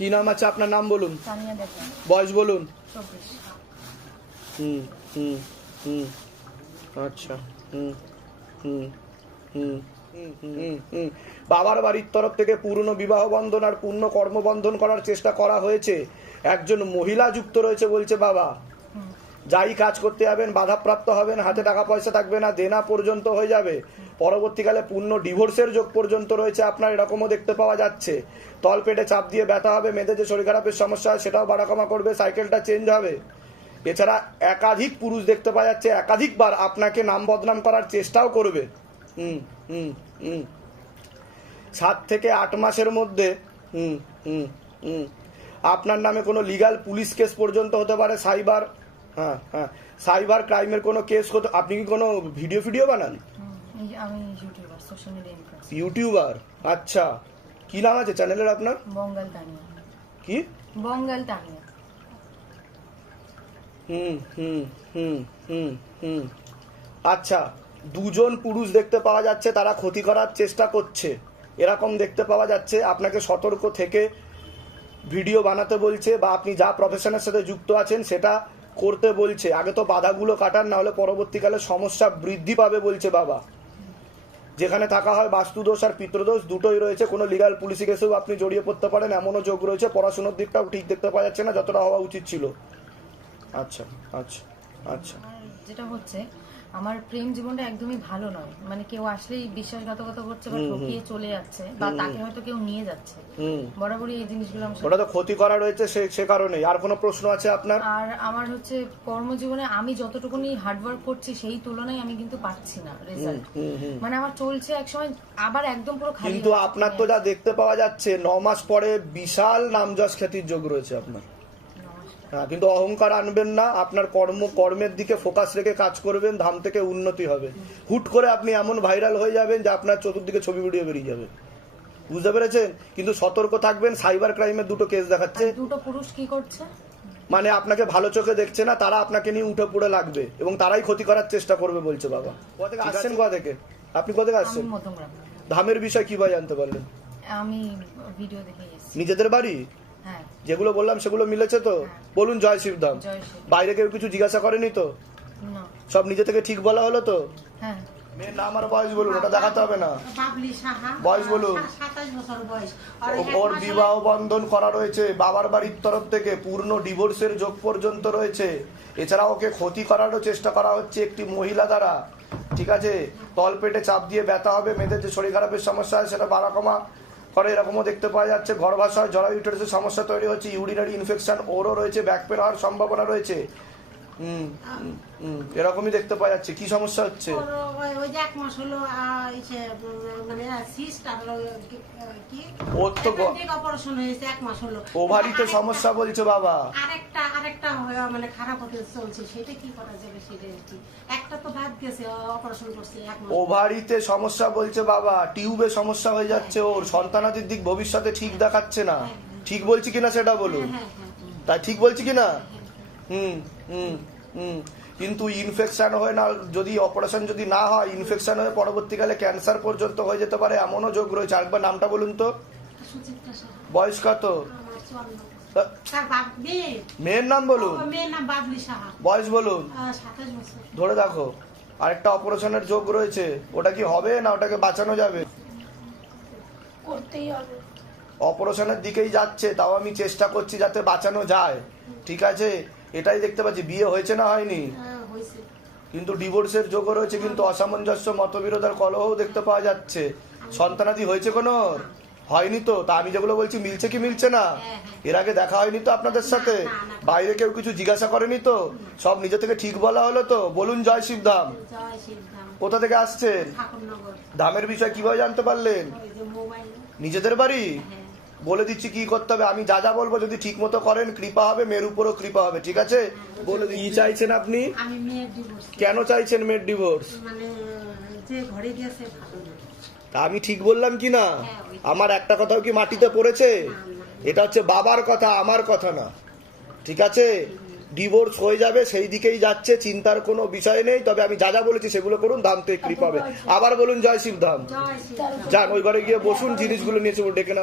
কি নাম আছে আপনার? নাম বলুন, বয়স বলুন। হুম হুম হুম আচ্ছা হুম হুম হুম বাবার বাড়ির তরফ থেকে পূর্ণ বিবাহ বন্ধন আর পূর্ণ কর্মবন্ধন করার চেষ্টা করা হয়েছে। একজন মহিলা যুক্ত রয়েছে বলছে বাবা। যাই কাজ করতে যাবেন বাধাপ্রাপ্ত হবেন, হাতে টাকা পয়সা থাকবে না, দেনা পর্যন্ত হয়ে যাবে। পরবর্তীকালে পূর্ণ ডিভোর্সের যোগ পর্যন্ত রয়েছে আপনার, এরকমও দেখতে পাওয়া যাচ্ছে। তলপেটে চাপ দিয়ে ব্যথা হবে, মেয়েদের যে শরীর খারাপের সমস্যা হয় সেটাও বাড়া কমা করবে, সাইকেলটা চেঞ্জ হবে। এছাড়া একাধিক পুরুষ দেখতে পাওয়া যাচ্ছে, একাধিকবার আপনাকে নাম বদনাম করার চেষ্টাও করবে। 7 থেকে 8 মাসের মধ্যে আপনার নামে কোনো লিগ্যাল পুলিশ কেস পর্যন্ত হতে পারে, সাইবার সাইবার ক্রাইমের কোনো কেস হতে। আপনি কি কোনো ভিডিও বানান? আমি YouTuber, social media influencer. YouTuber, আচ্ছা। কি নাম আছে চ্যানেলের আপনার? বঙ্গাল তানিয়া। কি? বঙ্গাল তানিয়া। আচ্ছা, দুজন পুরুষ দেখতে পাওয়া যাচ্ছে, তারা ক্ষতি করার চেষ্টা করছে, এরকম দেখতে পাওয়া যাচ্ছে। আপনাকে সতর্ক থেকে ভিডিও বানাতে বলছে, বা আপনি যা প্রফেশনের সাথে যুক্ত আছেন সেটা করতে বলছে। আগে তো বাধাগুলো কাটান, না হলে পরবর্তীকালে সমস্যা বৃদ্ধি পাবে বলছে বাবা। যেখানে থাকা হয় বাস্তুদোষ আর পিতৃদোষ দুটোই রয়েছে, কোনো লিগাল পুলিশি কেসেও আপনি জড়িয়ে পড়তে পারেন, এমনও যোগ রয়েছে। পড়াশোনার দিকটাও ঠিক দেখতে পাওয়া যাচ্ছে না যতটা হওয়া উচিত ছিল। আচ্ছা আচ্ছা আচ্ছা। যেটা হচ্ছে আমার প্রেম জীবনটা একদমই ভালো নয়, মানে কেউ আসলেই বিশ্বাসঘাতকতা করছে বা ঠকিয়ে চলে যাচ্ছে, বা তাকে হয়তো কেউ নিয়ে যাচ্ছে। বরাবরই এই জিনিসগুলো ওটা তো ক্ষতি করা রয়েছে, সে কারণে। আর কোনো প্রশ্ন আছে আপনার? আর আমার হচ্ছে কর্মজীবনে আমি যতটুকুনি হার্ডওয়ার্ক করছি সেই তুলনায় আমি কিন্তু পাচ্ছি না রেজাল্ট। মানে আমার চলছে একসময়, আবার একদম পুরো খালি। কিন্তু আপনার তো যা দেখতে পাওয়া যাচ্ছে 9 মাস পরে বিশাল নামযশ খ্যাতির যোগ রয়েছে আপনার। হ্যাঁ, কিন্তু অহংকার আনবেন না, আপনার কর্মের দিকে ফোকাস রেখে কাজ করবেন, ধাম থেকে উন্নতি হবে। হুট করে আপনি এমন ভাইরাল হয়ে যাবেন যে আপনার চতুর্দিকে ছবি ভিডিও বেরিয়ে যাবে, বুঝতে পেরেছেন? কিন্তু সতর্ক থাকবেন, সাইবার ক্রাইমের 2টো কেস দেখাচ্ছে। দুটো পুরুষ কি করছে, মানে আপনাকে ভালো চোখে দেখছে না, তারা আপনাকে নিয়ে উঠে পড়ে লাগবে এবং তারাই ক্ষতি করার চেষ্টা করবে বলছে বাবা। কোথা থেকে আসছেন? কোথা থেকে আপনি? কোথা থেকে আসছেন? ধামের বিষয় কিভাবে জানতে পারলেন? আমি ভিডিও দেখে এসেছি। নিজেদের বাড়ি? হ্যাঁ। যেগুলো বললাম সেগুলো মিলেছে তো? বলুন জয় শিবধাম। বাইরে কেউ কিছু জিজ্ঞাসা করেনি তো? না। সব নিজে থেকে ঠিক বলা হলো তো? হ্যাঁ। মেয়ের নাম আর বয়স বলুন, ওটা দেখাতে হবে না। বয়স বলুন। 27 বছর বয়স। ওর বিবাহ বন্ধন করা রয়েছে বাবার বাড়ির তরফ থেকে, পূর্ণ ডিভোর্সের যোগ পর্যন্ত রয়েছে। এছাড়া ওকে ক্ষতি করারও চেষ্টা করা হচ্ছে একটি মহিলা দ্বারা, ঠিক আছে? তলপেটে চাপ দিয়ে ব্যথা হবে, মেয়েদের যে শরীর খারাপের সমস্যা হয় সেটা বাড়া কমা করে, এরকমও দেখতে পাওয়া যাচ্ছে। গর্ভাশয় জরা ইউটেরাসের সমস্যা তৈরি হচ্ছে, ইউরিনারি ইনফেকশন ওরও রয়েছে, ব্যাক পেন হওয়ার সম্ভাবনা রয়েছে। এরকমই দেখতে পাওয়া যাচ্ছে। কি সমস্যা হচ্ছে? ওই যে 1 মাস হলো মানে সিস্ট আর কি ওর তো অপারেশন হয়েছে, 1 মাস হলো। ওভারিতে সমস্যা বলছে বাবা। আরেকটা মানে খারাপ হতে চলছে, সেটা কি করা যাবে? সেটা কি একটা তো বাদ গেছে, অপারেশন করছে 1 মাস। ওভারিতে সমস্যা বলছে বাবা, টিউবে সমস্যা হয়ে যাচ্ছে ওর, সন্তানাদির দিক ভবিষ্যতে ঠিক দেখাচ্ছে না। ঠিক বলছি কিনা সেটা বলুন। তাই ঠিক বলছি কিনা? কিন্তু ইনফেকশন হয় না, যদি অপারেশন যদি না হয়, ইনফেকশন হয়ে পরবর্তীকালে ক্যান্সার পর্যন্ত হয়ে যেতে পারে, এমনও যোগ রয়েছে। আরেকবার নামটা বলুন তো। বয়স কত? মেয়ের নাম বলুন। মেয়ের নাম বাবলি সাহা। বয়স বলুন। 27 বছর। ধরে দেখো। আরেকটা অপারেশনের যোগ রয়েছে, ওটা কি হবে না ওটাকে বাঁচানো যাবে? করতেই হবে। অপারেশনের দিকেই যাচ্ছে, তাও আমি চেষ্টা করছি যাতে বাঁচানো যায়, ঠিক আছে? এটাই দেখতে পাচ্ছি। বিয়ে হয়েছে না হয়নি? কিন্তু ডিভোর্সের যোগও রয়েছে, কিন্তু অসামঞ্জস্য, মতবিরোধ আর কলহও দেখতে পাওয়া যাচ্ছে। সন্তানাদি হয়েছে কোনো? হয়নি তো? তা আমি যেগুলো বলছি মিলছে কি মিলছে না? এর আগে দেখা হয়নি তো আপনাদের সাথে? বাইরে কেউ কিছু জিজ্ঞাসা করেনি তো? সব নিজে থেকে ঠিক বলা হলো তো? বলুন জয় শিবধাম। কোথা থেকে আসছেন? ধামের বিষয় কিভাবে জানতে পারলেন? নিজেদের বাড়ি? বলে দিচ্ছি কি করতে হবে। আমি যা যা বলবো যদি ঠিক মতো করেন, কৃপা হবে, মেয়ের উপরও কৃপা হবে, ঠিক আছে? বলে কি চাইছেন আপনি? আমি মেয়ের ডিভোর্স। কেন চাইছেন মেয়ের ডিভোর্স? মানে যে ঘরে গেছে ভালো না। তা আমি ঠিক বললাম কি না? আমার একটা কথাও কি মাটিতে পড়েছে? এটা হচ্ছে বাবার কথা, আমার কথা না, ঠিক আছে? ডিভোর্স হয়ে যাবে, সেই দিকেই যাচ্ছে, চিন্তার কোনো বিষয় নেই। তবে আমি যা যা বলেছি সেগুলো করুন, ধাম থেকে কৃপা হবে। আবার বলুন জয় শিবধাম। যান ওই ঘরে গিয়ে বসুন, জিনিসগুলো নিয়ে ডেকে না।